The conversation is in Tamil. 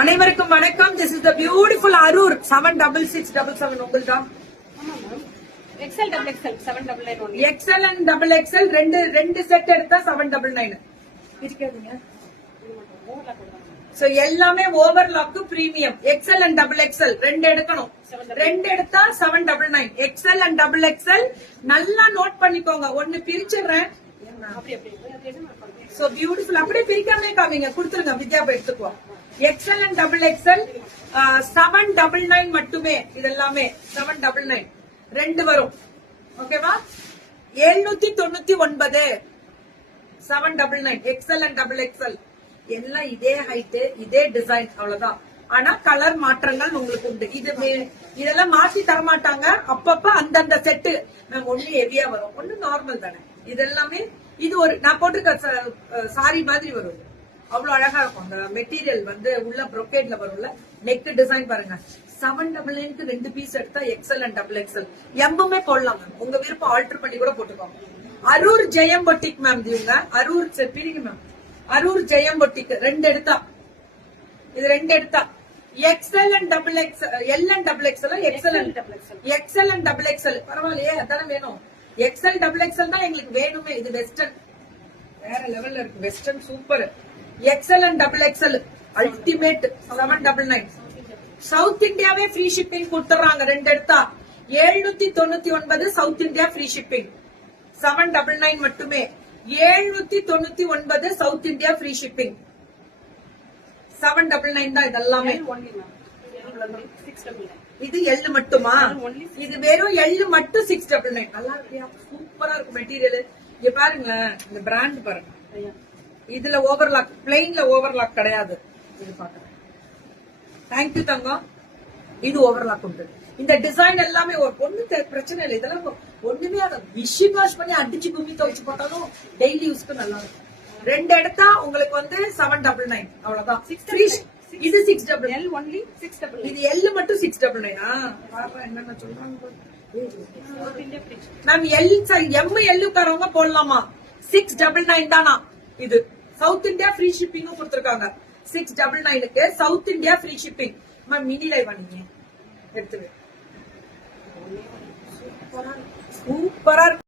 அனைவருக்கும் வணக்கம். This is the beautiful Arur 76677 உங்கள்தா. XL double XL 799 XL and double XL ரெண்டு செட் எடுத்தா 799 இருக்காதுங்க. சோ எல்லாமே overlock premium. XL and double XL ரெண்டு எடுக்கணும். ரெண்டு எடுத்தா 799. எக்ஸல் அண்ட் டபுள் எக்ஸல் நல்லா நோட் பண்ணிக்கோங்க. ஒன்னு பிரிச்சிடுறேன். So beautiful. அப்படியே பிரிக்காமலே காமிங்க, கொடுத்துருங்க. வித்யா எடுத்துக்குவோம். எக்ஸல் அண்ட் டபுள் எக்ஸல் 799 மட்டுமே. இதெல்லாமே 799 ரெண்டு வரும். ஓகேவா? 799 799 எக்ஸல் அண்ட் டபுள் எக்ஸல் எல்லாம் இதே ஹைட், இதே டிசைன், அவ்வளவுதான். ஆனா கலர் மாற்றங்கள் உங்களுக்கு உண்டு. இதெல்லாம் மாத்தி தரமாட்டாங்க. அப்பப்ப அந்தந்த செட்டு ஒண்ணு ஹெவியா வரும், ஒண்ணு நார்மல் தானே. இதெல்லாமே இது ஒரு நான் போட்டிருக்க சாரி மாதிரி வரும். அவ்வளவு அழகா இருக்கும். அந்த மெட்டீரியல் வந்து உள்ள ப்ரொக்கேட்ல வரும்ல. நெக் டிசைன் பாருங்க. 799 ரெண்டு பீஸ் எடுத்தா எக்ஸல் அண்ட் டபுள் எக்ஸல் எம்புமே போடலாம் மேம். உங்க விருப்பம் ஆல்டர் பண்ணி கூட போட்டுக்கோங்க. Arur Jayam boutique ma'am. இவங்க அரூர் பிரிங்க மேம். அரூர் ஜெயம் பொட்டிக் ரெண்டு எடுத்தா, இது ரெண்டு எடுத்தா XL and double XL, L and double XL, XL and double XL. பரவாயில்லையே, அதானே வேணும். எக்ஸல் டபுள் எக்ஸல் தான் எங்களுக்கு வேணுமே. இது வெஸ்டர்ன் வேற லெவல்ல இருக்கு. Western super. XL and double XL ultimate 799. South இந்தியாவே ஃப்ரீ ஷிப்பிங் கொடுத்துறாங்க. ரெண்டு எடுத்தா 799 சவுத் இந்தியா ஃப்ரீ ஷிப்பிங். 799 மட்டுமே. 799 சவுத் இந்தியா ஃப்ரீ ஷிப்பிங். 799 தான் இதெல்லாமே. இது எள்ளு மட்டுமா? இது வெறும் எள்ளு மட்டும் 699. நல்லா இருக்கியா? சூப்பரா இருக்கும் மெட்டீரியல். இங்க பாருங்களேன், இந்த பிராண்ட் பாருங்க. இதுல ஓவர்லாக், பிளெயின்ல ஓவர்லாக் கிடையாது. இது பாக்குறேன். தேங்க்யூ தங்கம். இது ஓவர்லாக் உண்டு. இந்த டிசைன் எல்லாமே ஒரு பொண்ணு பிரச்சனை இல்லை. இதெல்லாம் ஒண்ணுமே அதை விஷி வாஷ் பண்ணி அடிச்சு கும்மி துவைச்சு போட்டாலும் டெய்லி யூஸ்க்கு நல்லா இருக்கும். ரெண்டு எடுத்தா உங்களுக்கு வந்து 799 அவ்வளவுதான். இது 699 ஒன்லி 699. இது எல் மட்டும் 699. என்னென்ன சொல்றாங்க மேம். எம் எல்லுக்காரவங்க போடலாமா? 699 தானா இது. சவுத் இந்தியா ஃப்ரீ ஷிப்பிங்கும் கொடுத்திருக்காங்க. 699க்கு south India free shipping. Ma'am mini live பண்ணீங்க எடுத்து சூப்பரா இருக்கு.